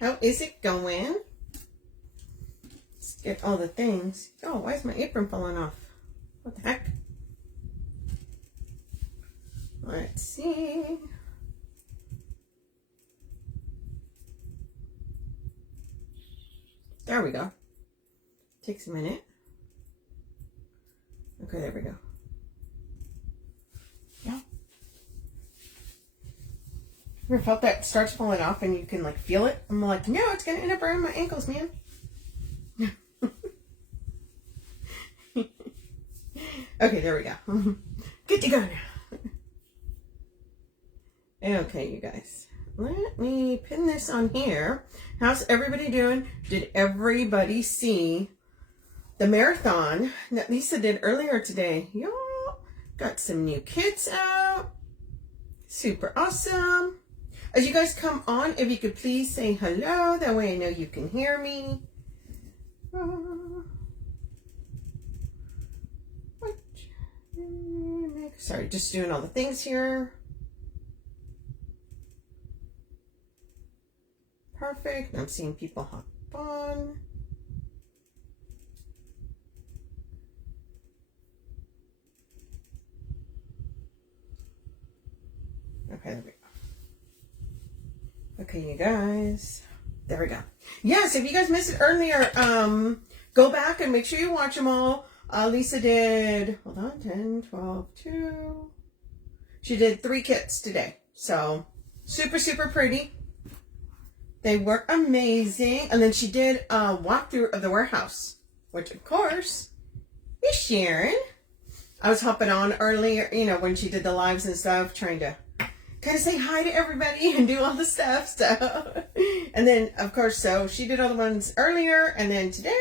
How is it going? Let's get all the things. Oh, why is my apron falling off? What the heck? Let's see. There we go. Takes a minute. Okay, there we go. Yeah. Ever felt that starts falling off and you can like feel it? I'm like, no, it's gonna end up around my ankles, man. Okay, there we go. Good to go now. Okay, you guys. Let me pin this on here. How's everybody doing? Did everybody see the marathon that Lisa did earlier today? Y'all got some new kits out. Super awesome. As you guys come on, if you could please say hello. That way I know you can hear me. Sorry, just doing all the things here. Perfect. I'm seeing people hop on. Okay, there we go. Okay, you guys. There we go. Yes, if you guys missed it earlier, go back and make sure you watch them all. Lisa did, hold on, 10, 12, 2. She did 3 kits today. So, super, super pretty. They were amazing. And then she did a walkthrough of the warehouse, which of course is Sharon. I was hopping on earlier, you know, when she did the lives and stuff, trying to kind of say hi to everybody and do all the stuff. So, and then of course, so she did all the ones earlier, and then today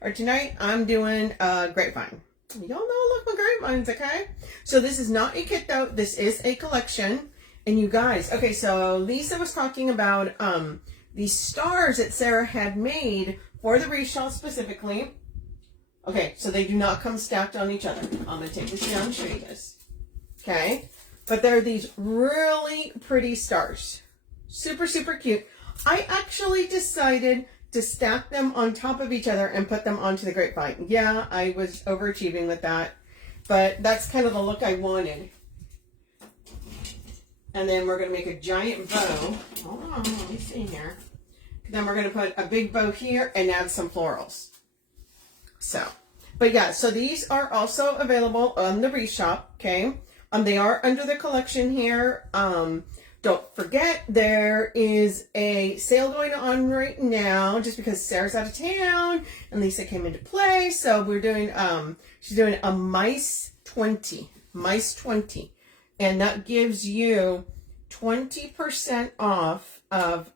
or tonight I'm doing Grapevine. Y'all know I love my grapevines, okay? So this is not a kit though. This is a collection. And you guys, okay, so Lisa was talking about these stars that Sarah had made for the Wreath Shop specifically. Okay, so they do not come stacked on each other. I'm going to take this down and show you this. Okay, but they're these really pretty stars. Super, super cute. I actually decided to stack them on top of each other and put them onto the grapevine. Yeah, I was overachieving with that, but that's kind of the look I wanted. And then we're going to make a giant bow. Hold on, let me see here. Then we're going to put a big bow here and add some florals. So, but yeah, so these are also available on the Wreath Shop, okay? They are under the collection here. Don't forget, there is a sale going on right now just because Sarah's out of town and Lisa came into play. So we're doing, she's doing a Mice 20. And that gives you 20% off of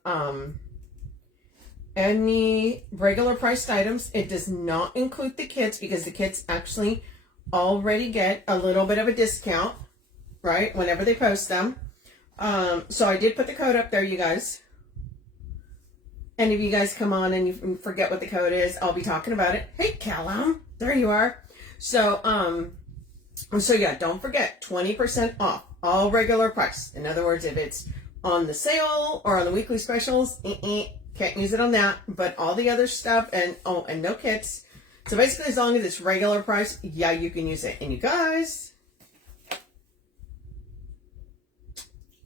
any regular priced items. It does not include the kits because the kits actually already get a little bit of a discount, right, whenever they post them. So I did put the code up there, you guys. And if you guys come on and you forget what the code is, I'll be talking about it. Hey, Callum, there you are. So, so yeah, don't forget, 20% off, all regular price. In other words, if it's on the sale or on the weekly specials, can't use it on that, but all the other stuff, and oh, and no kits. So basically, as long as it's regular price, yeah, you can use it. And you guys,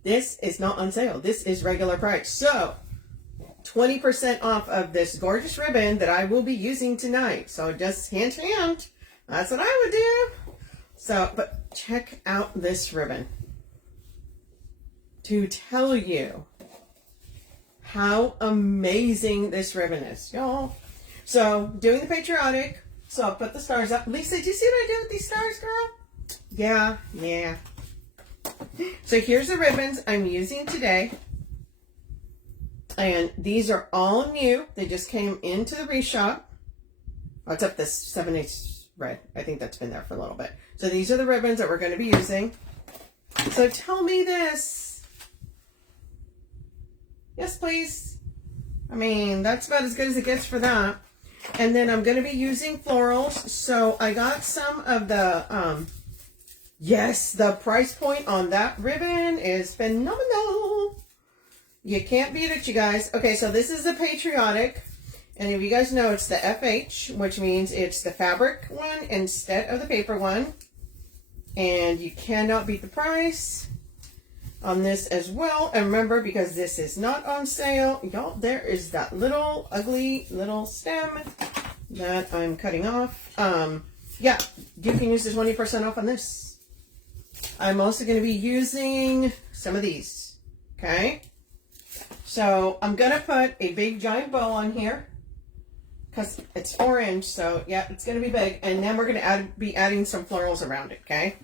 this is not on sale. This is regular price. So 20% off of this gorgeous ribbon that I will be using tonight. So just hint, hint. That's what I would do. So, but check out this ribbon to tell you how amazing this ribbon is, y'all. So, doing the patriotic. So, I'll put the stars up. Lisa, do you see what I did with these stars, girl? Yeah. So, here's the ribbons I'm using today. And these are all new. They just came into the Wreath Shop. Oh, it's up this 7/8 red. I think that's been there for a little bit. So, these are the ribbons that we're going to be using. So, tell me this. Yes, please. I mean, that's about as good as it gets for that. And then I'm going to be using florals. So I got some of the, yes, the price point on that ribbon is phenomenal. You can't beat it, you guys. Okay, so this is the Patriotic. And if you guys know, it's the FH, which means it's the fabric one instead of the paper one. And you cannot beat the price on this as well. And remember, because this is not on sale, y'all, there is that little ugly little stem that I'm cutting off. Yeah, you can use the 20% off on this. I'm also going to be using some of these. Okay. So I'm going to put a big giant bow on here because it's 4-inch. So yeah, it's going to be big. And then we're going to be adding some florals around it. Okay.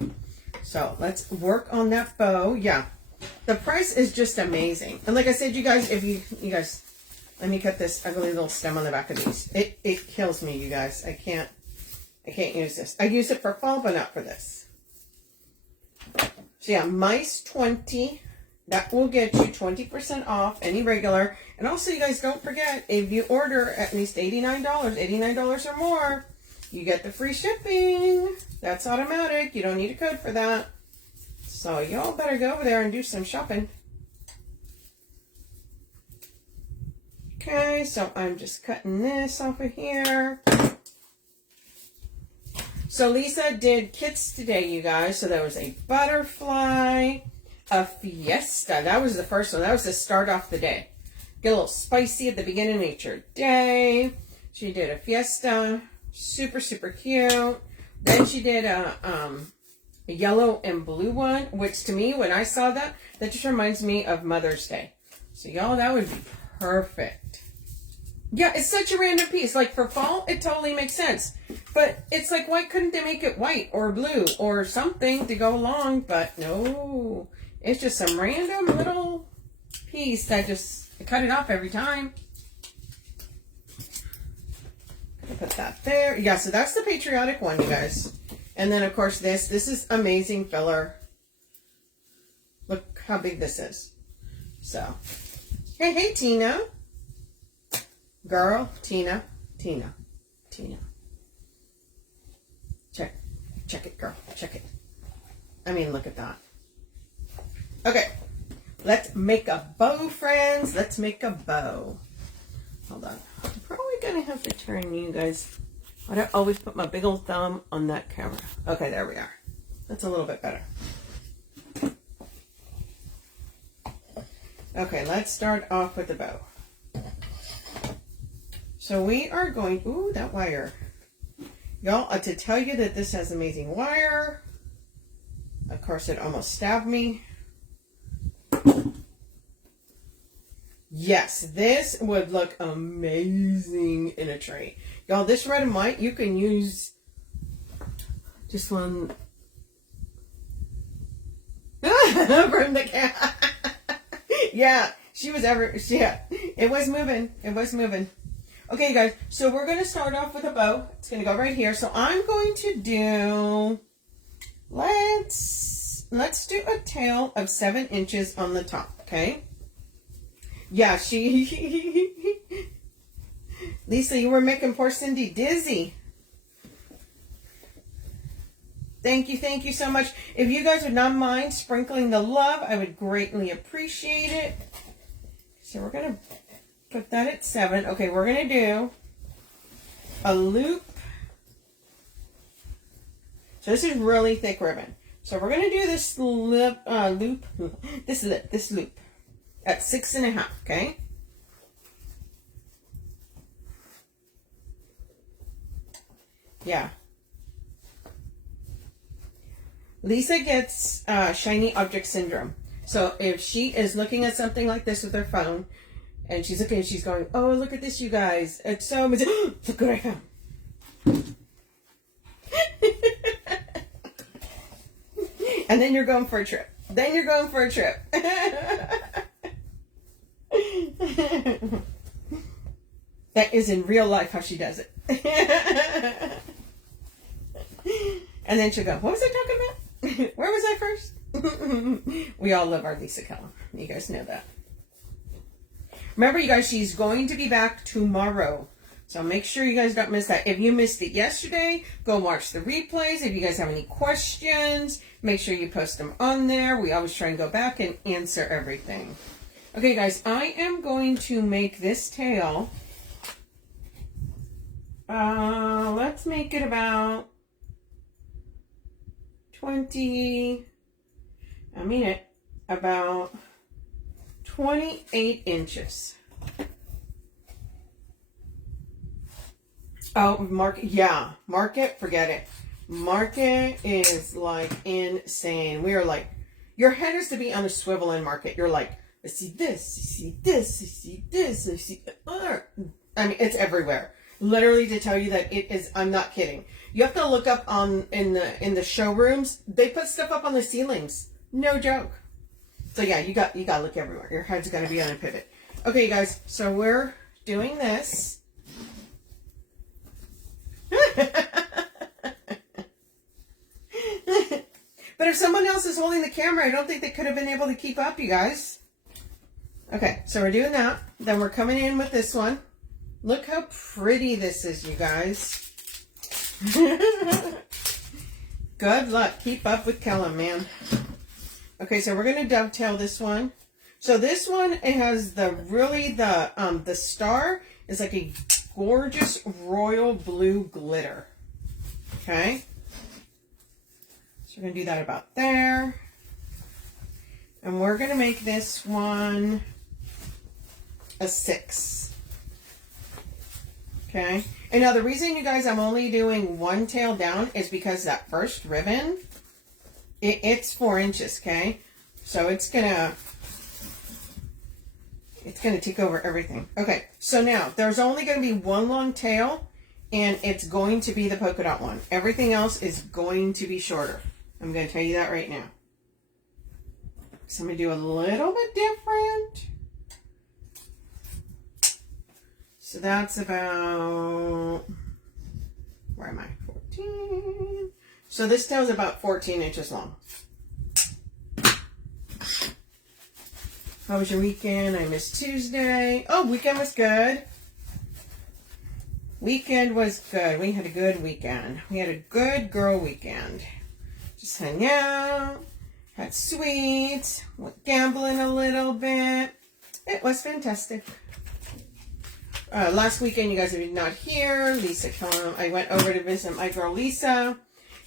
So let's work on that bow. Yeah. The price is just amazing. And like I said, you guys, if you guys, let me cut this ugly little stem on the back of these. It kills me, you guys. I can't use this. I use it for fall, but not for this. So yeah, mice 20. That will get you 20% off any regular. And also, you guys, don't forget, if you order at least $89 or more, you get the free shipping. That's automatic. You don't need a code for that. So y'all better go over there and do some shopping. Okay, so I'm just cutting this off of here. So Lisa did kits today, you guys. So there was a butterfly, a fiesta. That was the first one. That was to start off the day. Get a little spicy at the beginning of your day. She did a fiesta. Super, super cute. Then she did a yellow and blue one, which to me, when I saw that, that just reminds me of Mother's Day. So y'all, that would be perfect. Yeah, it's such a random piece. Like for fall, it totally makes sense. But it's like, why couldn't they make it white or blue or something to go along? But no, it's just some random little piece that just cut it off every time. Put that there. Yeah, so that's the Patriotic one, you guys. And then, of course, this is amazing filler. Look how big this is. So, hey, Tina. Girl, Tina. Check it, girl. Check it. I mean, look at that. Okay. Let's make a bow, friends. Let's make a bow. Hold on. I'm probably going to have to turn you guys. I don't always put my big old thumb on that camera. Okay, there we are. That's a little bit better. Okay, let's start off with the bow. So we are going, ooh, that wire. Y'all, to tell you that this has amazing wire. Of course, it almost stabbed me. Yes, this would look amazing in a tray. Y'all, this red and white, you can use just one from the cat. Yeah, it was moving. It was moving. Okay, guys, so we're going to start off with a bow. It's going to go right here. So I'm going to do, let's do a tail of 7 inches on the top, okay? Yeah, Lisa, you were making poor Cindy dizzy. Thank you so much. If you guys would not mind sprinkling the love, I would greatly appreciate it. So we're going to put that at 7. Okay, we're going to do a loop. So this is really thick ribbon. So we're going to do this loop, this loop at 6.5, okay? Yeah. Lisa gets shiny object syndrome. So if she is looking at something like this with her phone, and she's looking and she's going, oh, look at this, you guys. It's so amazing. Look what I found. And then you're going for a trip. That is in real life how she does it. And then she'll go, what was I talking about? Where was I first? We all love our Lisa Kellum. You guys know that. Remember, you guys, she's going to be back tomorrow. So make sure you guys don't miss that. If you missed it yesterday, go watch the replays. If you guys have any questions, make sure you post them on there. We always try and go back and answer everything. Okay, guys, I am going to make this tail. Let's make it about 28 inches. Oh, market, forget it. Market is like insane. We are like, your head is to be on a swivel in market. You're like, I see this, I see this, I see this, I see. I mean, it's everywhere. Literally, to tell you that it is, I'm not kidding. You have to look up in the showrooms. They put stuff up on the ceilings. No joke. So yeah, you got to look everywhere. Your head's got to be on a pivot. Okay, you guys. So we're doing this. But if someone else is holding the camera, I don't think they could have been able to keep up, you guys. Okay, so we're doing that. Then we're coming in with this one. Look how pretty this is, you guys. Good luck. Keep up with Kellum, man. Okay, so we're going to dovetail this one. So this one, it has the star is like a gorgeous royal blue glitter. Okay. So we're going to do that about there. And we're going to make this one a 6. Okay. And now the reason, you guys, I'm only doing one tail down is because that first ribbon, it's 4 inches. Okay. So it's gonna take over everything. Okay. So now there's only going to be one long tail, and it's going to be the polka dot one. Everything else is going to be shorter. I'm going to tell you that right now. So I'm going to do a little bit different. So that's about, where am I? 14. So this tail is about 14 inches long. How was your weekend? I missed Tuesday. Oh, weekend was good. Weekend was good. We had a good weekend. We had a good girl weekend. Just hung out, had sweets, went gambling a little bit. It was fantastic. Last weekend, you guys are not here. Lisa came. I went over to visit my girl Lisa.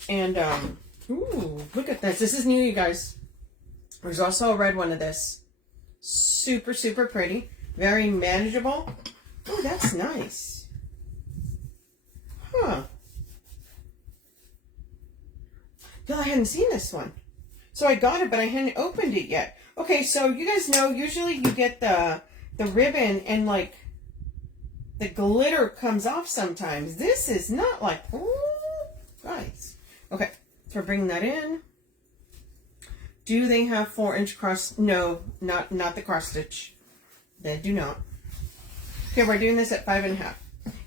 And, ooh, look at this. This is new, you guys. There's also a red one of this. Super, super pretty. Very manageable. Oh, that's nice. Huh. No, I hadn't seen this one. So I got it, but I hadn't opened it yet. Okay, so you guys know, usually you get the ribbon and, like, the glitter comes off sometimes. This is not like, ooh, guys. Okay, so we're bringing that in. Do they have 4-inch cross? No, not the cross stitch. They do not. Okay, we're doing this at 5.5.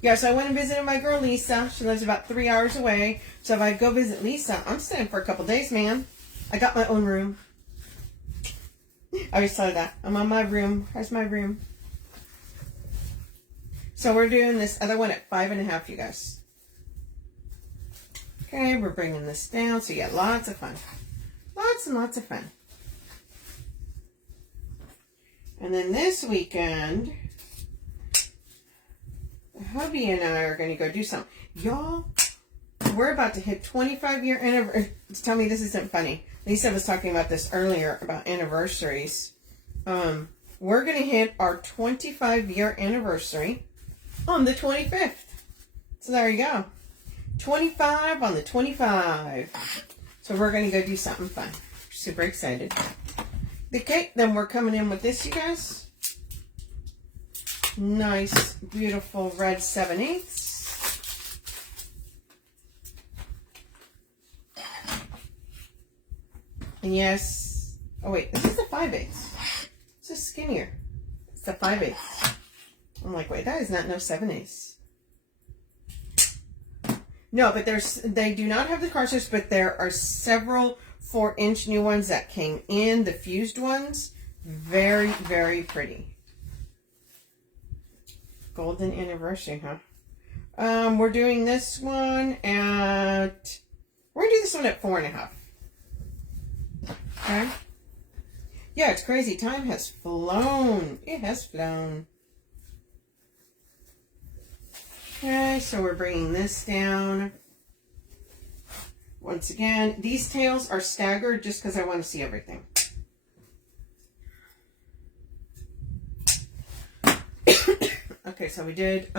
Yeah, so I went and visited my girl Lisa. She lives about 3 hours away. So if I go visit Lisa, I'm staying for a couple days, man. I got my own room. I always tell her that. I'm on my room. Here's my room. So we're doing this other one at 5.5, you guys. Okay, we're bringing this down. So yeah, lots of fun. Lots and lots of fun. And then this weekend, hubby and I are going to go do something. Y'all, we're about to hit 25-year anniversary. Tell me this isn't funny. Lisa was talking about this earlier about anniversaries. We're going to hit our 25-year anniversary on the 25th. So there you go. 25 on the 25. So we're going to go do something fun. Super excited. Okay, then we're coming in with this, you guys. Nice, beautiful red 7/8. And yes. Oh wait, this is the 5/8. This is skinnier. It's the 5/8. I'm like, wait, that is not no 7/8. No, but they do not have the crossers, but there are several 4-inch new ones that came in, the fused ones. Very, very pretty. Golden anniversary, huh? We're doing this one we're going to do this one at 4.5. Okay? Yeah, it's crazy. Time has flown. It has flown. Okay, so we're bringing this down. Once again, these tails are staggered just because I want to see everything. Okay, so we did,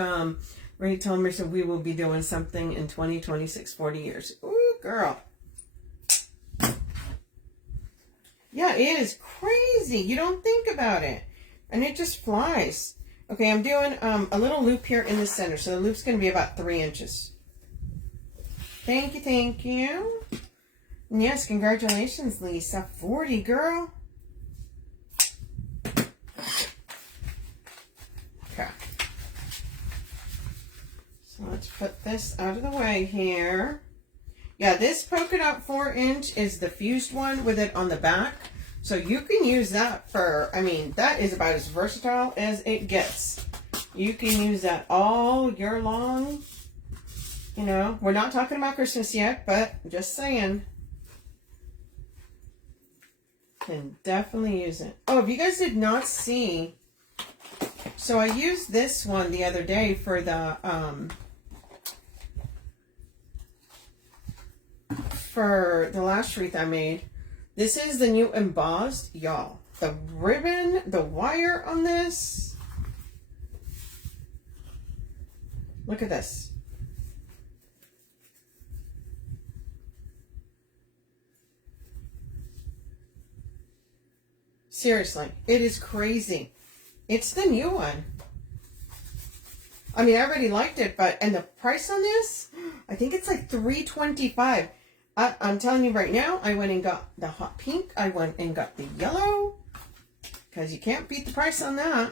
Ray told me, so we will be doing something in 2026, 40 years. Ooh, girl. Yeah, it is crazy. You don't think about it. And it just flies. Okay, I'm doing a little loop here in the center. So the loop's going to be about 3 inches. Thank you, thank you. And yes, congratulations, Lisa. 40, girl. Okay. So let's put this out of the way here. Yeah, this polka dot 4-inch is the fused one with it on the back. So you can use that for, I mean, that is about as versatile as it gets. You can use that all year long. You know, we're not talking about Christmas yet, but just saying. Can definitely use it. Oh, if you guys did not see, so I used this one the other day for the, last wreath I made. This is the new embossed, y'all. The ribbon, the wire on this. Look at this. Seriously, it is crazy. It's the new one. I mean, I already liked it, but, and the price on this, I think it's like $3.25. I'm telling you right now, I went and got the hot pink. I went and got the yellow. Because you can't beat the price on that.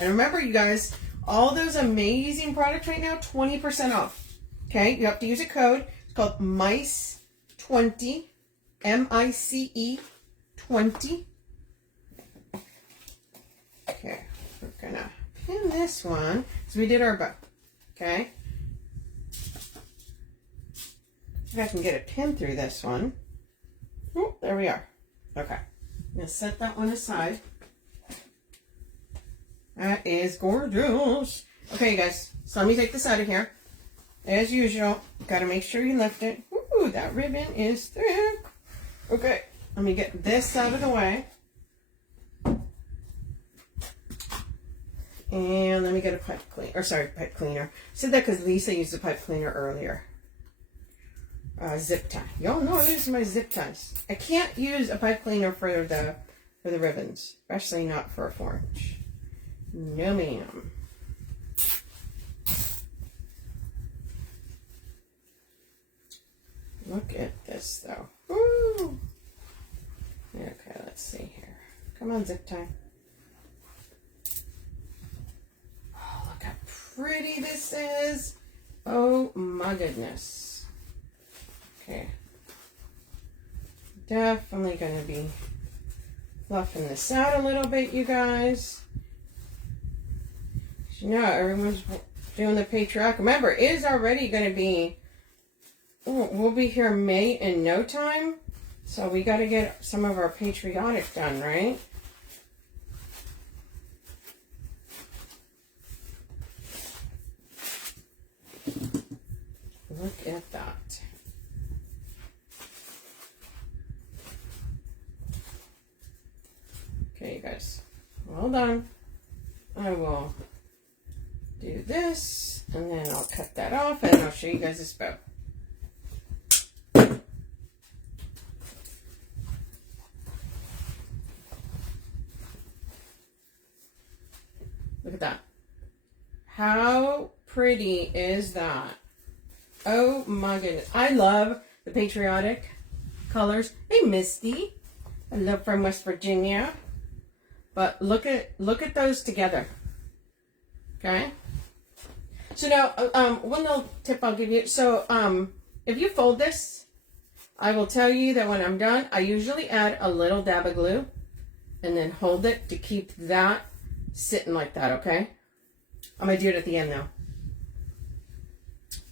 And remember, you guys, all those amazing products right now, 20% off. Okay, you have to use a code. It's called MICE20. MICE 20. Okay, we're gonna pin this one. So we did our bow. Okay. If I can get a pin through this one. Oh, there we are. Okay. I'm gonna set that one aside. That is gorgeous. Okay, you guys. So let me take this out of here. As usual, gotta make sure you lift it. Ooh, that ribbon is thick. Okay, let me get this out of the way. And let me get a pipe cleaner. Or sorry, pipe cleaner. I said that because Lisa used a pipe cleaner earlier. Zip tie. Y'all know I use my zip ties. I can't use a pipe cleaner for the ribbons, especially not for a 4-inch. No, ma'am. Look at this, though. Woo! Okay, let's see here. Come on, zip tie. Oh, look how pretty this is. Oh, my goodness. Okay. Definitely going to be fluffing this out a little bit, you guys. You know, everyone's doing the patriotic. Remember, it is already going to be, we'll be here May in no time. So we got to get some of our patriotic done, right? Look at that. Okay, you guys, well done. I will do this, and then I'll cut that off, and I'll show you guys this bow. Look at that. How pretty is that? Oh my goodness. I love the patriotic colors. Hey, Misty. I love from West Virginia. But look at those together. Okay? So now, one little tip I'll give you. So, if you fold this, I will tell you that when I'm done, I usually add a little dab of glue and then hold it to keep that sitting like that, okay? I'm going to do it at the end, though.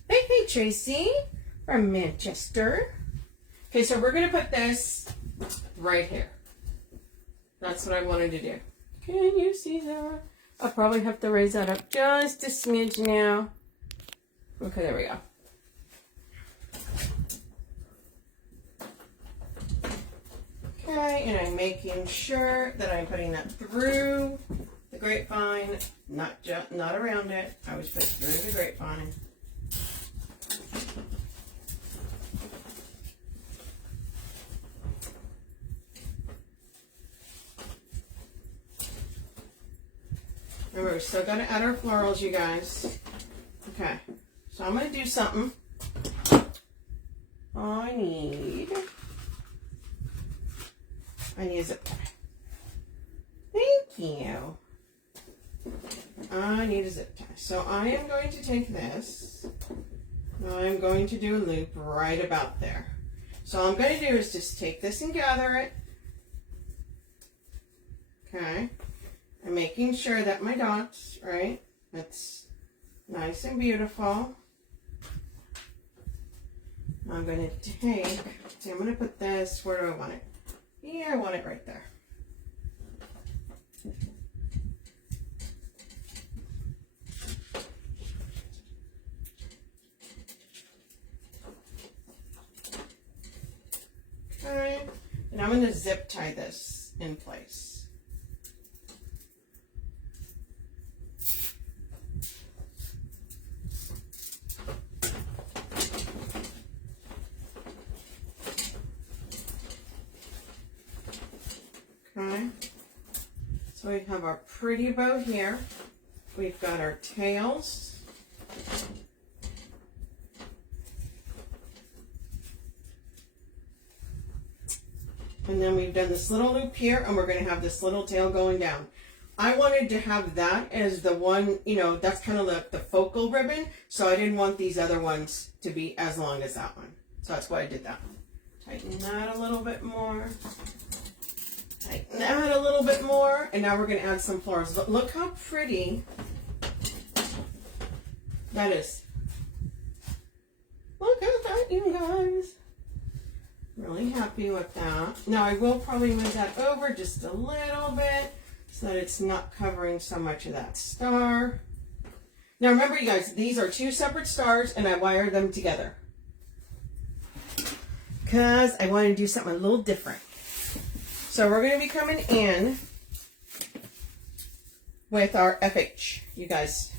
Hey, Tracy from Manchester. Okay, so we're going to put this right here. That's what I wanted to do. Can you see that? I'll probably have to raise that up just a smidge now. Okay, there we go. Okay, and I'm making sure that I'm putting that through the grapevine, not around it. I always put it through the grapevine. Remember, we still got to add our florals, you guys. Okay, so I'm going to do something. I need a zip tie. Thank you. I need a zip tie. So I am going to take this. I'm going to do a loop right about there. So all I'm going to do is just take this and gather it. Okay. I'm making sure that my dots, right? That's nice and beautiful. I'm going to take, see, I'm going to put this, where do I want it? Yeah, I want it right there. Okay, and I'm going to zip tie this in place. Okay, so we have our pretty bow here. We've got our tails. And then we've done this little loop here, and we're going to have this little tail going down. I wanted to have that as the one, you know, that's kind of the focal ribbon, so I didn't want these other ones to be as long as that one. So that's why I did that. Tighten that a little bit more. Tighten that a little bit more, and now we're going to add some florals. But look how pretty that is. Look at that, you guys. Really happy with that. Now I will probably move that over just a little bit so that it's not covering so much of that star. Now remember, you guys, these are two separate stars, and I wired them together because I want to do something a little different. So we're going to be coming in with our FH, you guys.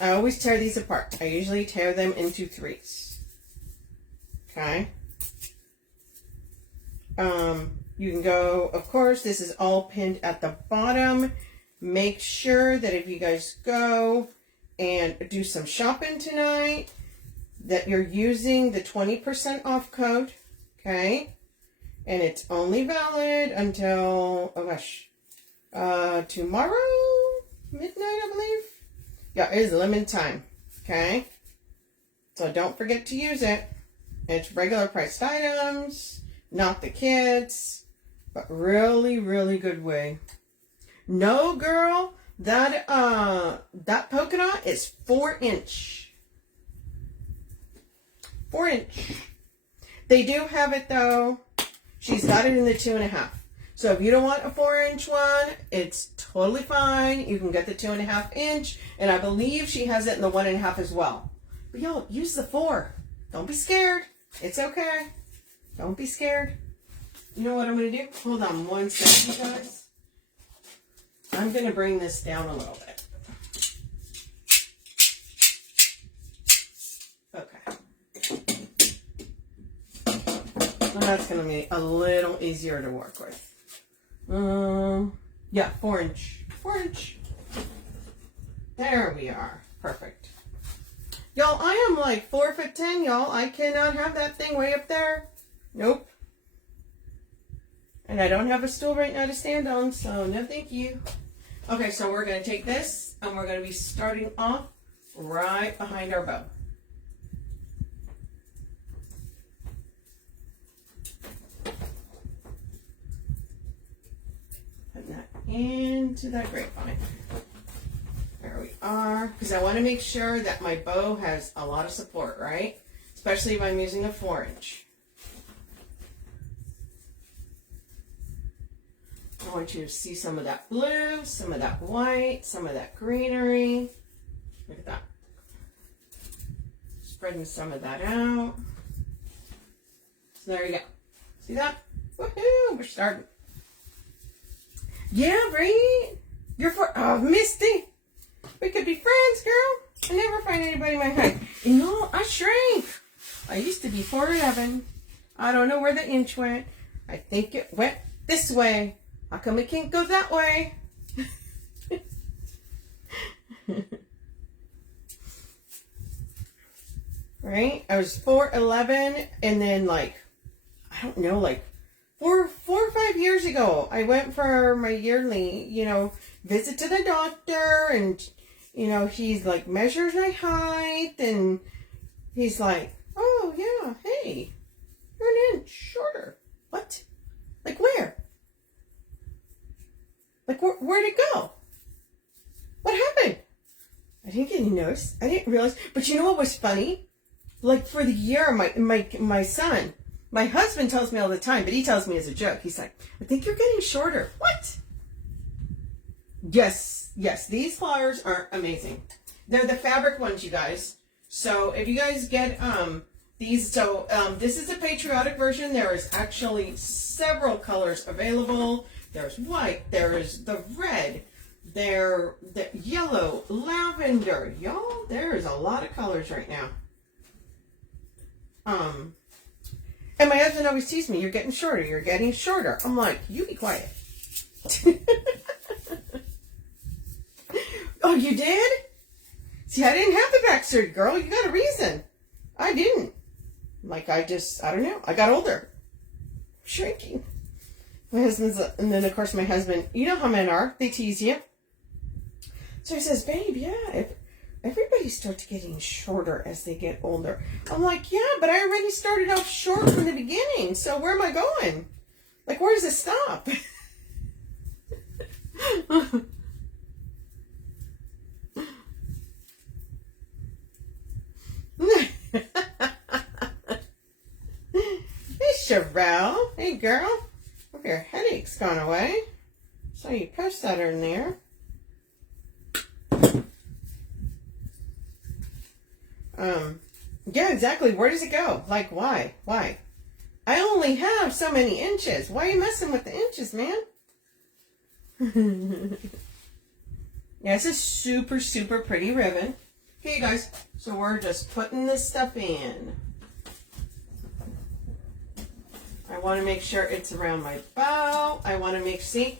I always tear these apart. I usually tear them into threes. Okay. You can go, of course, this is all pinned at the bottom. Make sure that if you guys go and do some shopping tonight, that you're using the 20% off code, okay? And it's only valid until, oh gosh, tomorrow, midnight, I believe. Yeah, it is limited time, okay? So don't forget to use it. It's regular priced items, not the kids, but really, really good way. No, girl, that polka dot is 4-inch. 4-inch. They do have it though. She's got it in the 2.5. So if you don't want a 4-inch one, it's totally fine. You can get the 2.5-inch, and I believe she has it in the 1.5 as well. But yo, use the 4. Don't be scared. It's okay. Don't be scared. You know what I'm going to do? Hold on one second, you guys. I'm going to bring this down a little bit. Okay. And that's going to be a little easier to work with. Yeah, 4-inch. 4-inch. There we are. Perfect. Y'all, I am like 4'10", y'all. I cannot have that thing way up there. Nope. And I don't have a stool right now to stand on, so no thank you. Okay, so we're going to take this, and we're going to be starting off right behind our bow. Putting that into that grapevine. There we are. Because I want to make sure that my bow has a lot of support, right? Especially if I'm using a 4-inch. want you to see some of that blue, some of that white, some of that greenery. Look at that. Spreading some of that out. So there you go. See that? Woohoo! We're starting. Yeah, right? You're for Misty. We could be friends, girl. I never find anybody my height. You know, I shrank. I used to be 4'11". I don't know where the inch went. I think it went this way. How come it can't go that way? Right? I was 4'11", and then like, I don't know, like four or 5 years ago, I went for my yearly, you know, visit to the doctor, and you know, he's like measures my height, and he's like, oh yeah, hey, you're an inch shorter. What? Like where? Like where'd it go? What happened? I didn't get any notice. I didn't realize. But you know what was funny? Like for the year, my son, my husband tells me all the time, but he tells me as a joke. He's like, I think you're getting shorter. What? Yes, these flowers are amazing. They're the fabric ones, you guys. So if you guys get these, so this is a patriotic version. There is actually several colors available. There's white, there is the red, there the yellow, lavender. Y'all, there is a lot of colors right now. And my husband always teases me, you're getting shorter, you're getting shorter. I'm like, you be quiet. Oh, you did? See, I didn't have the back surgery, girl. You got a reason. I didn't. Like, I don't know. I got older. Shrinking. My husband's, and then of course my husband, you know how men are. They tease you. So he says, babe, yeah, if everybody starts getting shorter as they get older. I'm like, yeah, but I already started off short from the beginning. So where am I going? Like, where does it stop? Hey, Sherelle. Hey, girl. Hope your headache's gone away. So you post that in there. Yeah, exactly. Where does it go? Like, why? Why? I only have so many inches. Why are you messing with the inches, man? Yeah, it's a super, super pretty ribbon. Okay, you guys. So we're just putting this stuff in. I want to make sure it's around my bow. I want to make, see,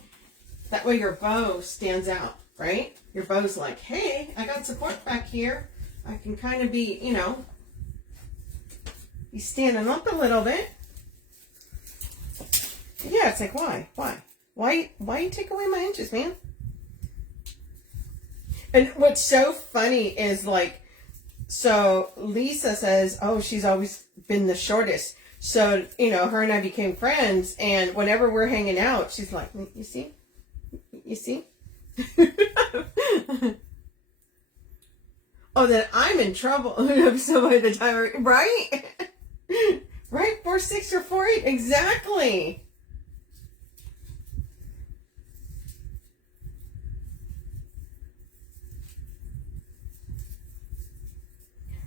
that way your bow stands out, right? Your bow's like, hey, I got support back here. I can kind of be, you know, be standing up a little bit. Yeah, it's like, why? Why you take away my inches, man? And what's so funny is like, so Lisa says, oh, she's always been the shortest. So, you know, her and I became friends, and whenever we're hanging out, she's like, you see? You see? Oh, then I'm in trouble. So by the time, right? Right? 4'6" or 4'8", exactly.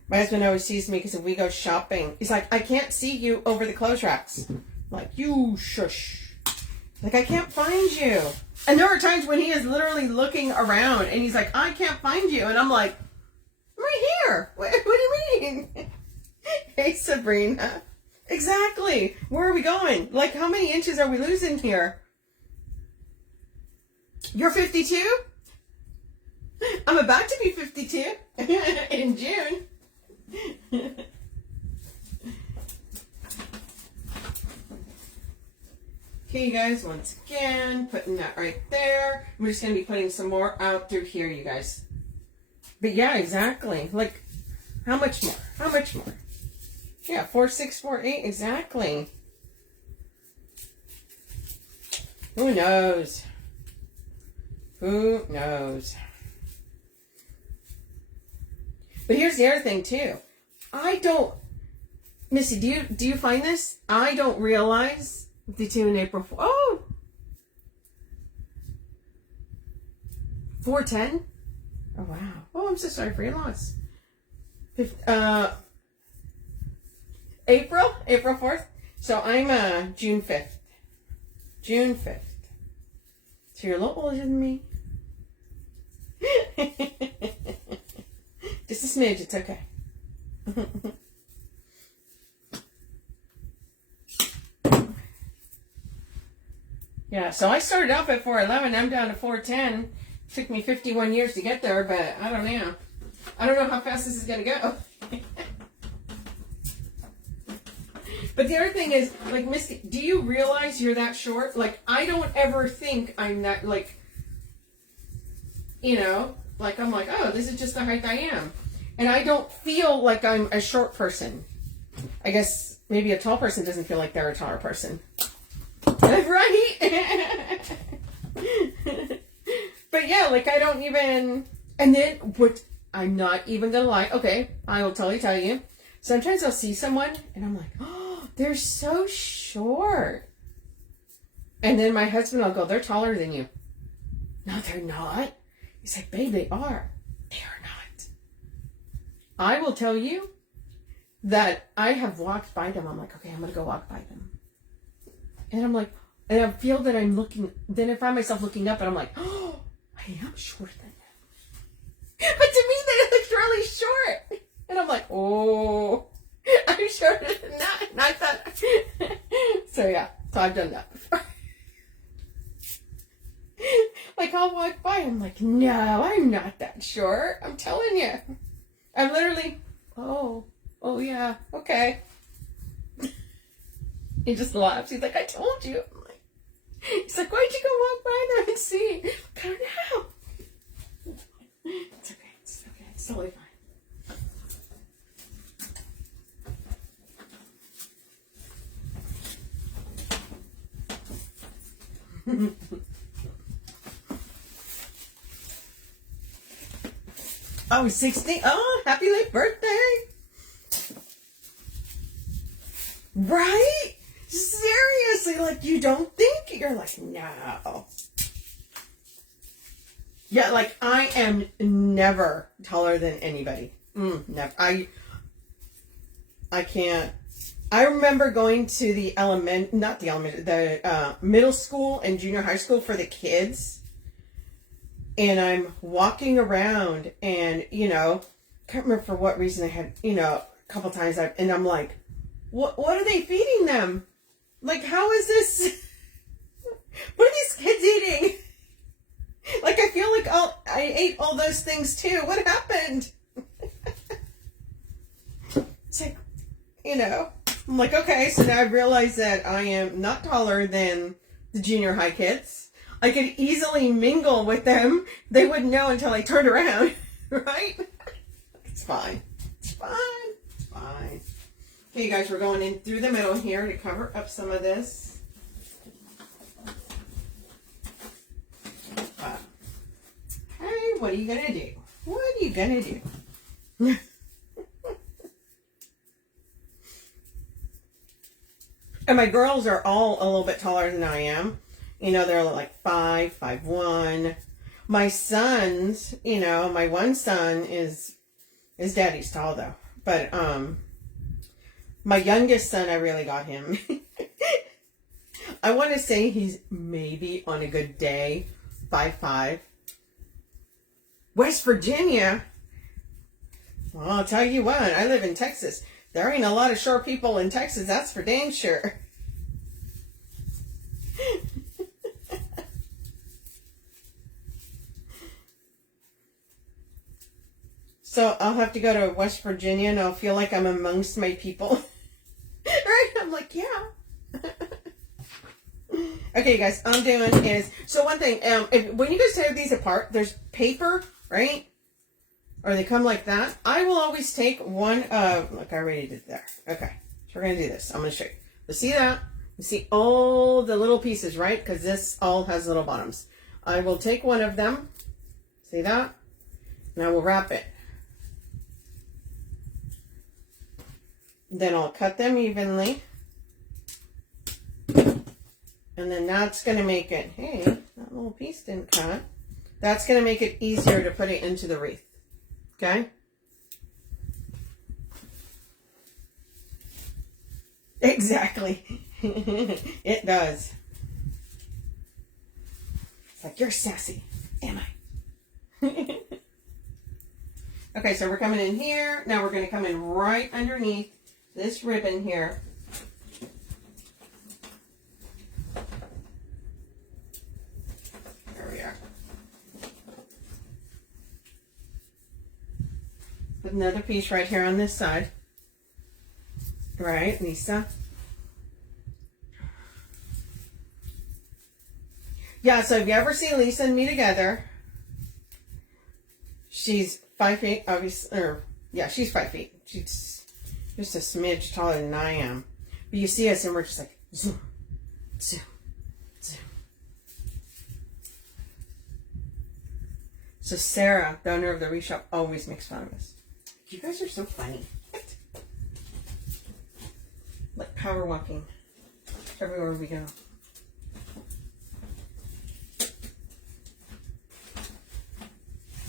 My husband always sees me because if we go shopping, he's like, I can't see you over the clothes racks. I'm like, you shush. Like, I can't find you. And there are times when he is literally looking around and he's like, I can't find you. And I'm like, I'm right here. What do you mean? Hey, Sabrina. Exactly. Where are we going? Like, how many inches are we losing here? You're 52? I'm about to be 52 in June. Okay, you guys, once again, putting that right there. I'm just going to be putting some more out through here, you guys. But yeah, exactly. Like, how much more? How much more? Yeah, 4'6", 4'8", exactly. Who knows? Who knows? But here's the other thing too. I don't, Missy, do you find this? I don't realize the 2 and April 4. Oh, 4'10"? Oh, wow. Oh, I'm so sorry for your loss. April 4th. So I'm June 5th. June 5th. So you're a little older than me. Just a smidge, it's okay. Yeah, so I started off at 4'11", I'm down to 4'10". Took me 51 years to get there, but I don't know. I don't know how fast this is going to go. But the other thing is, like, Misty, do you realize you're that short? Like, I don't ever think I'm that, like, you know, like, I'm like, oh, this is just the height I am. And I don't feel like I'm a short person. I guess maybe a tall person doesn't feel like they're a taller person. Right? But yeah, like, I don't even, and then, what, I'm not even gonna lie, okay, I will totally tell you, sometimes I'll see someone, and I'm like, oh, they're so short. And then my husband will go, they're taller than you. No, they're not. He's like, babe, they are. They are not. I will tell you that I have walked by them. I'm like, okay, I'm gonna go walk by them. And I'm like, and I feel that I'm looking, then I find myself looking up, and I'm like, oh, I am shorter than them. But to me, they look really short. And I'm like, oh, I'm shorter than that. And I thought, so yeah, so I've done that before. Like, I'll walk by, I'm like, no, I'm not that short. I'm telling you. I'm literally, oh yeah, okay. He just laughs. He's like, I told you. I'm like, he's like, why'd you go walk by there and see? I don't know. It's okay. It's okay. It's totally fine. Oh, 60. Oh, happy late birthday. Right? Seriously, like, you don't think, you're like, no. Yeah, like, I am never taller than anybody. Never. I can't. I remember going to the middle school and junior high school for the kids. And I'm walking around, and, you know, can't remember for what reason I had, you know, a couple times, and I'm like, what are they feeding them? Like, how is this? What are these kids eating? Like, I feel like I ate all those things too. What happened? It's like, you know, I'm like, okay, so now I realize that I am not taller than the junior high kids. I could easily mingle with them. They wouldn't know until I turned around, right? It's fine. It's fine. It's fine. Okay, you guys, we're going in through the middle here to cover up some of this. Hey, what are you going to do? What are you going to do? And my girls are all a little bit taller than I am. You know, they're like 5'1". My sons, you know, my one son is daddy's tall though. But my youngest son, I really got him. I want to say he's maybe on a good day 5'5". West Virginia. Well, I'll tell you what, I live in Texas. There ain't a lot of short people in Texas, that's for dang sure. So I'll have to go to West Virginia and I'll feel like I'm amongst my people. Right? I'm like, yeah. Okay, you guys, I'm doing is, so one thing, when you guys tear these apart, there's paper, right? Or they come like that. I will always take one of, look, I already did there. Okay, so we're going to do this. I'm going to show you. You see that? You see all the little pieces, right? Because this all has little bottoms. I will take one of them. See that? And I will wrap it. Then I'll cut them evenly. And then that's going to make it, hey, that little piece didn't cut. That's going to make it easier to put it into the wreath. Okay? Exactly. It does. It's like, you're sassy. Am I? Okay, so we're coming in here. Now we're going to come in right underneath this ribbon here. There we are. Put another piece right here on this side. Right, Lisa? Yeah, so if you ever see Lisa and me together, she's 5 feet, obviously, or, yeah, she's 5 feet. She's just a smidge taller than I am. But you see us and we're just like, zoom, zoom, zoom. So Sarah, the owner of the Wreath Shop, always makes fun of us. You guys are so funny. Like power walking everywhere we go.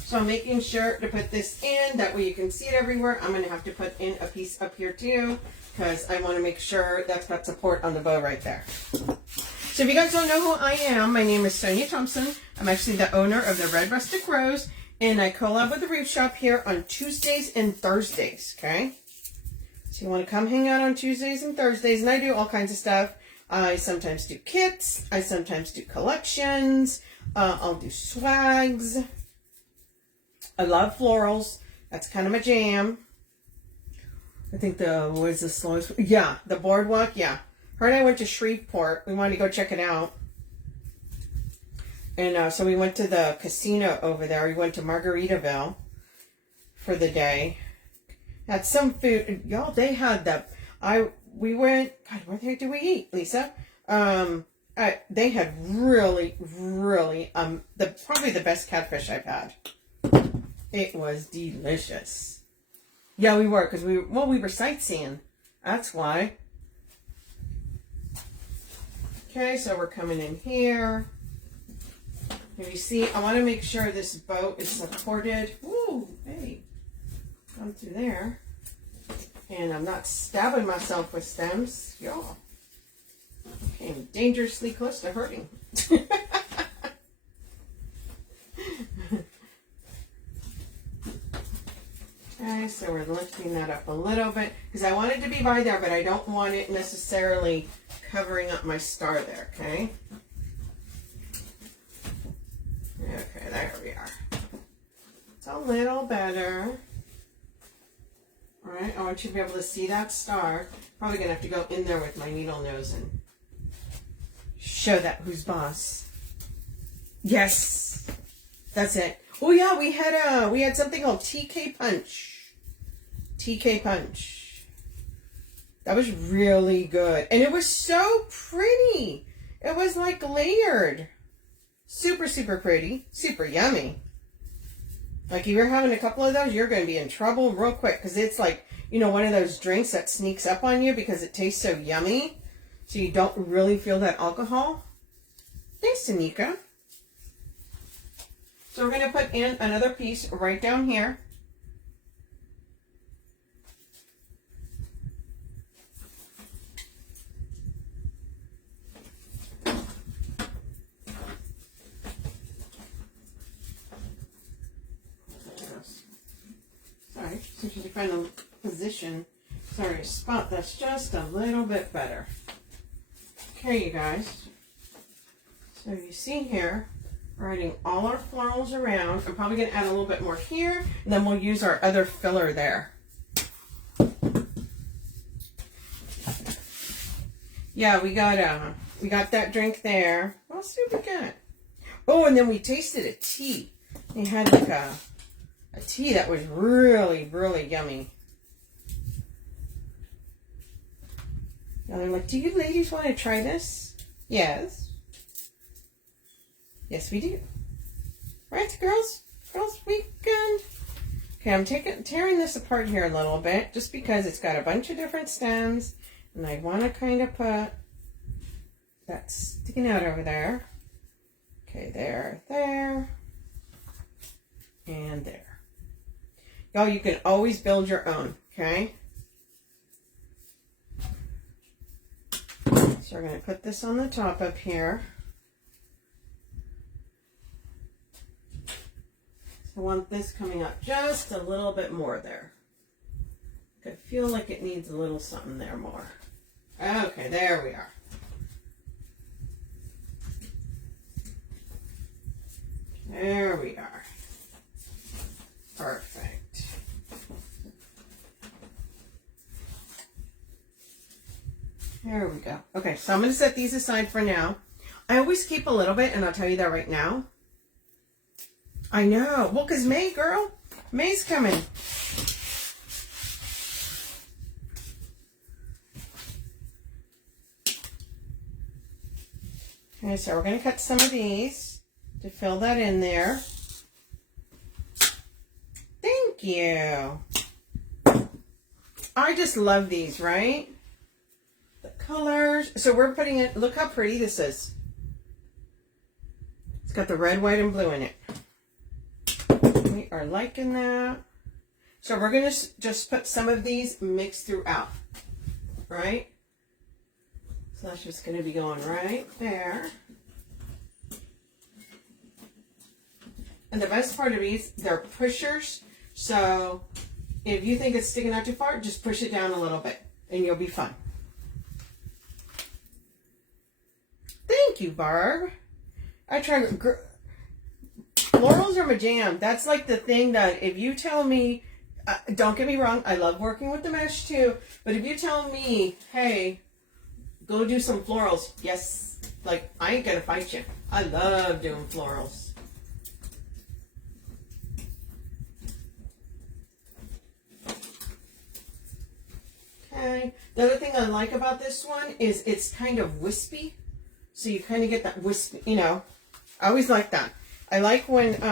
So I'm making sure to put this in, that way you can see it everywhere. I'm going to have to put in a piece up here too, because I want to make sure that's got support on the bow right there. So if you guys don't know who I am, my name is Sonia Thompson. I'm actually the owner of the Red Rustic Rose, and I collab with the Wreath Shop here on Tuesdays and Thursdays, okay? So you want to come hang out on Tuesdays and Thursdays, and I do all kinds of stuff. I sometimes do kits. I sometimes do collections. I'll do swags. I love florals. That's kind of my jam. I think what is the slowest? Yeah, the boardwalk. Yeah. Her and I went to Shreveport. We wanted to go check it out. And so we went to the casino over there. We went to Margaritaville for the day. Had some food. Y'all, they had we went, God, where the heck did we eat, Lisa? They had really, really, probably the best catfish I've had. It was delicious. Yeah, we were, because we were sightseeing. That's why. Okay, so we're coming in here. And you see, I want to make sure this bow is supported. Woo, hey, come through there. And I'm not stabbing myself with stems. Y'all, came dangerously close to hurting. Okay, so we're lifting that up a little bit because I want it to be by there, but I don't want it necessarily covering up my star there, okay? Okay, there we are. It's a little better. All right, I want you to be able to see that star. Probably going to have to go in there with my needle nose and show that who's boss. Yes, that's it. Oh yeah, we had something called TK Punch. TK Punch. That was really good. And it was so pretty. It was like layered. Super, super pretty. Super yummy. Like if you're having a couple of those, you're going to be in trouble real quick. Because it's like, you know, one of those drinks that sneaks up on you because it tastes so yummy. So you don't really feel that alcohol. Thanks, Tanika. So we're going to put in another piece right down here. Sorry, just need to find a position. Sorry, a spot that's just a little bit better. Okay, you guys. So you see here, writing all our florals around. I'm probably going to add a little bit more here, and then we'll use our other filler there. Yeah, we got that drink there. What else did we get? Oh, and then we tasted a tea. They had like a tea that was really, really yummy. Now they're like, do you ladies want to try this? Yes. Yes, we do. Right, girls? Girls weekend. Okay, I'm tearing this apart here a little bit just because it's got a bunch of different stems and I want to kind of put that sticking out over there. Okay, there. Y'all, you can always build your own, okay? So we're going to put this on the top up here. So I want this coming up just a little bit more there. I feel like it needs a little something there more. Okay, there we are. There we are. Perfect. There we go. Okay, so I'm going to set these aside for now. I always keep a little bit, and I'll tell you that right now. I know. Well, because May, girl. May's coming. Okay, so we're going to cut some of these to fill that in there. Thank you. I just love these, right? The colors. So we're putting it, look how pretty this is. It's got the red, white, and blue in it. We are liking that. So we're going to just put some of these mixed throughout, right? So that's just going to be going right there. And the best part of these, they're pushers. So if you think it's sticking out too far, just push it down a little bit and you'll be fine. Thank you, Barb. I try. Florals are my jam. That's like the thing that if you tell me, don't get me wrong, I love working with the mesh too. But if you tell me, hey, go do some florals. Yes, like I ain't gonna fight you. I love doing florals. Okay. The other thing I like about this one is it's kind of wispy. So you kind of get that wispy, you know. I always like that. I like when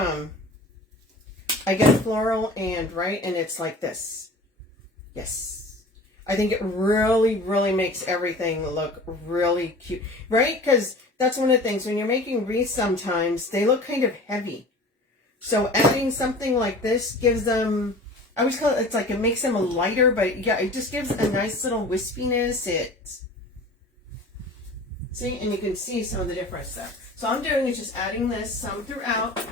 I get a floral and it's like this. Yes. I think it really, really makes everything look really cute, right? Because that's one of the things, when you're making wreaths sometimes, they look kind of heavy. So adding something like this gives them, I always call it, it's like it makes them a lighter, but yeah, it just gives a nice little wispiness. See, and you can see some of the difference there. So I'm doing is just adding this some throughout.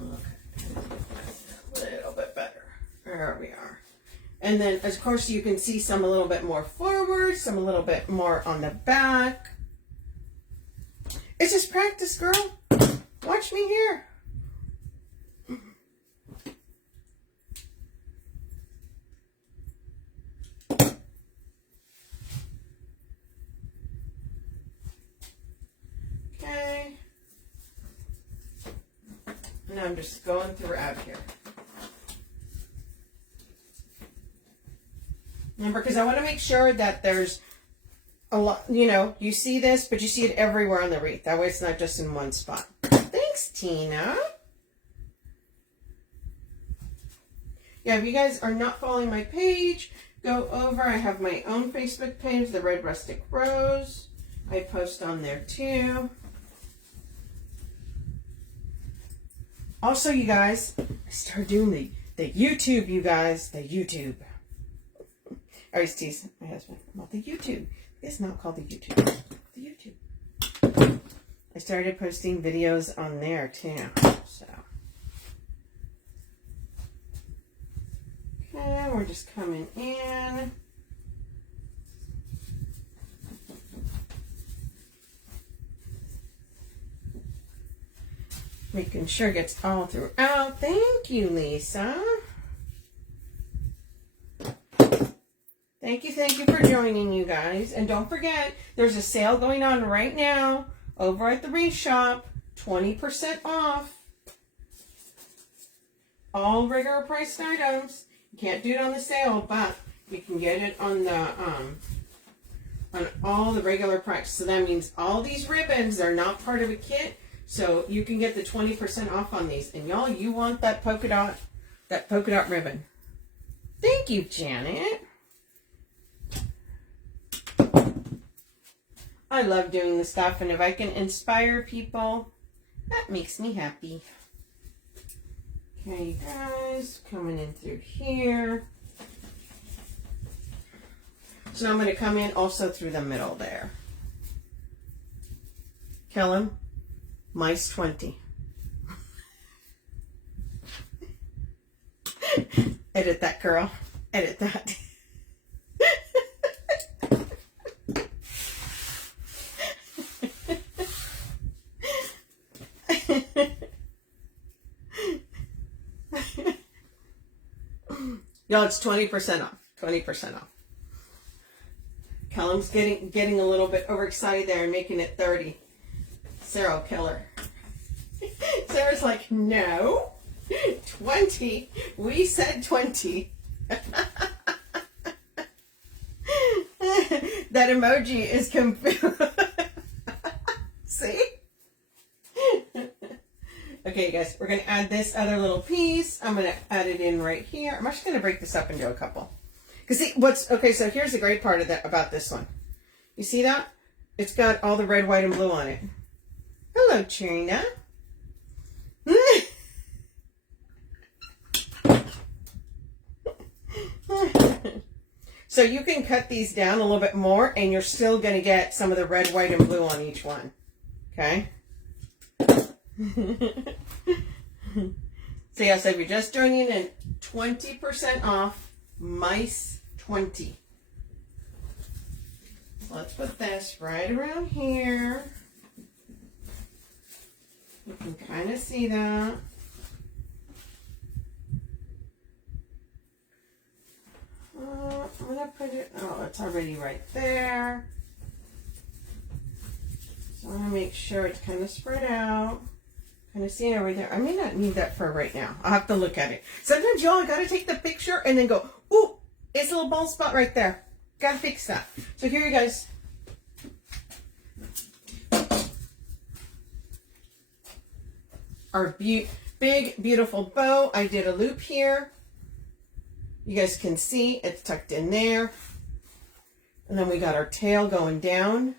A little bit better. There we are. And then, of course, you can see some a little bit more forward, some a little bit more on the back. It's just practice, girl. Watch me here. Okay. And I'm just going throughout here. Remember, because I want to make sure that there's a lot, you know, you see this, but you see it everywhere on the wreath. That way it's not just in one spot. Thanks, Tina. Yeah, if you guys are not following my page, go over. I have my own Facebook page, The Red Rustic Rose. I post on there too. Also, you guys, I started doing the YouTube, you guys, the YouTube. I always tease my husband about the YouTube. It's not called the YouTube. The YouTube. I started posting videos on there too. So. Okay, we're just coming in. Making sure it gets all throughout. Thank you, Lisa. Thank you for joining, you guys. And don't forget, there's a sale going on right now over at the Wreath Shop. 20% off. All regular priced items. You can't do it on the sale, but you can get it on the on all the regular price. So that means all these ribbons are not part of a kit. So you can get the 20% off on these. And y'all, you want that polka dot ribbon. Thank you, Janet. I love doing this stuff, and if I can inspire people, that makes me happy. Okay, you guys, coming in through here. So now I'm going to come in also through the middle there. Kill him. Mice 20. Edit that, girl. Edit that. Y'all, it's 20% off. 20% off. Callum's getting a little bit overexcited there and making it 30. Sarah will kill her. Sarah's like, no. 20. We said 20. That emoji is confused. See? Okay, guys, we're going to add this other little piece. I'm going to add it in right here. I'm actually going to break this up into a couple. Because see, okay, so here's the great part of that about this one. You see that? It's got all the red, white, and blue on it. Hello, Trina. So you can cut these down a little bit more, and you're still going to get some of the red, white, and blue on each one. Okay? So yeah, so if you're just joining in, 20% off, mice 20. So let's put this right around here. You can kind of see that. I'm going to put it, oh, it's already right there. So I want to make sure it's kind of spread out. Kind of seeing over there. I may not need that for right now. I'll have to look at it. Sometimes y'all got to take the picture and then go, ooh, it's a little bald spot right there. Got to fix that. So here you guys. Our big, beautiful bow. I did a loop here. You guys can see it's tucked in there. And then we got our tail going down.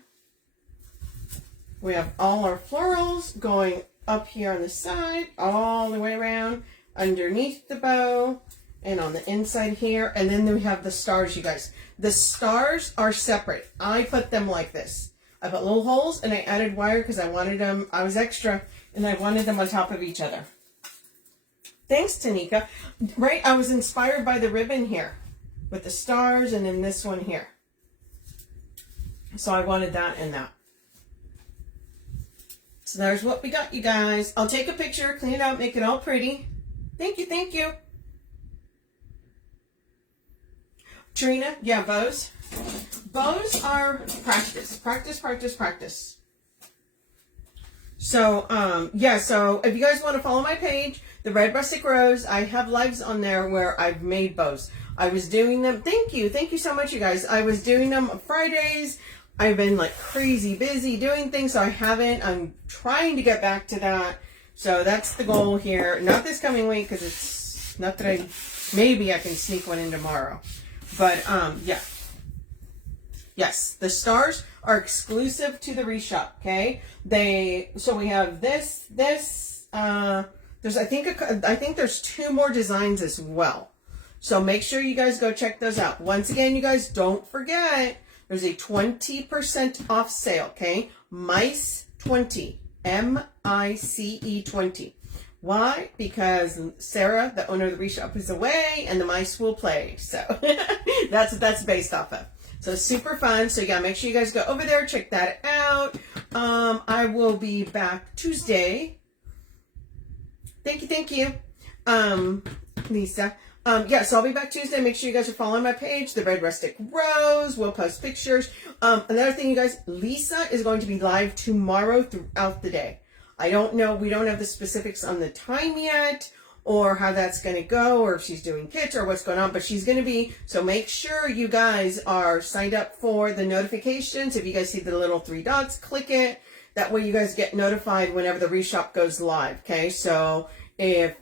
We have all our florals going up here on the side, all the way around, underneath the bow, and on the inside here. And then we have the stars, you guys. The stars are separate. I put them like this. I put little holes, and I added wire because I wanted them, I was extra, and I wanted them on top of each other. Thanks, Tanika. Right, I was inspired by the ribbon here with the stars, and then this one here. So I wanted that and that. So there's what we got, you guys. I'll take a picture, clean it out, make it all pretty. Thank you, thank you. Trina, yeah, bows. Bows are practice, practice, practice, practice. So, yeah, so if you guys want to follow my page, The Red Rustic Rose, I have lives on there where I've made bows. I was doing them. Thank you so much, you guys. I was doing them on Fridays. I've been like crazy busy doing things, so I haven't. I'm trying to get back to that. So that's the goal here. Not this coming week, because it's not that maybe I can sneak one in tomorrow. But, yeah. Yes, the stars are exclusive to the Wreath Shop, okay? So we have this, there's, I think there's 2 more designs as well. So make sure you guys go check those out. Once again, you guys, don't forget, there's a 20% off sale, okay? Mice 20, M-I-C-E 20. Why? Because Sarah, the owner of the Wreath Shop, is away, and the mice will play. So that's what that's based off of. So super fun. So yeah, make sure you guys go over there, check that out. I will be back Tuesday. Thank you, Lisa. Yeah, so I'll be back Tuesday. Make sure you guys are following my page, The Red Rustic Rose. We'll post pictures. Another thing, you guys, Lisa is going to be live tomorrow throughout the day. I don't know. We don't have the specifics on the time yet, or how that's going to go, or if she's doing kits or what's going on, but she's going to be. So make sure you guys are signed up for the notifications. If you guys see the little 3 dots, click it. That way you guys get notified whenever the Wreath Shop goes live. Okay, so if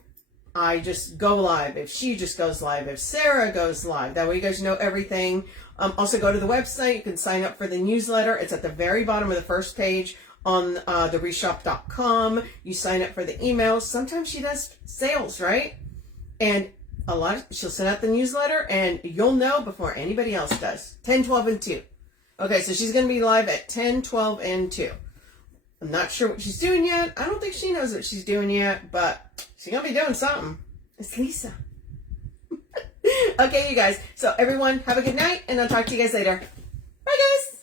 I just go live, if she just goes live, if Sarah goes live. That way you guys know everything. Also go to the website. You can sign up for the newsletter. It's at the very bottom of the first page on the wreathshop.com. You sign up for the emails. Sometimes she does sales, right? And she'll send out the newsletter and you'll know before anybody else does. 10, 12, and 2. Okay, so she's going to be live at 10, 12, and 2. I'm not sure what she's doing yet. I don't think she knows what she's doing yet, but she's going to be doing something. It's Lisa. Okay, you guys. So everyone, have a good night, and I'll talk to you guys later. Bye, guys.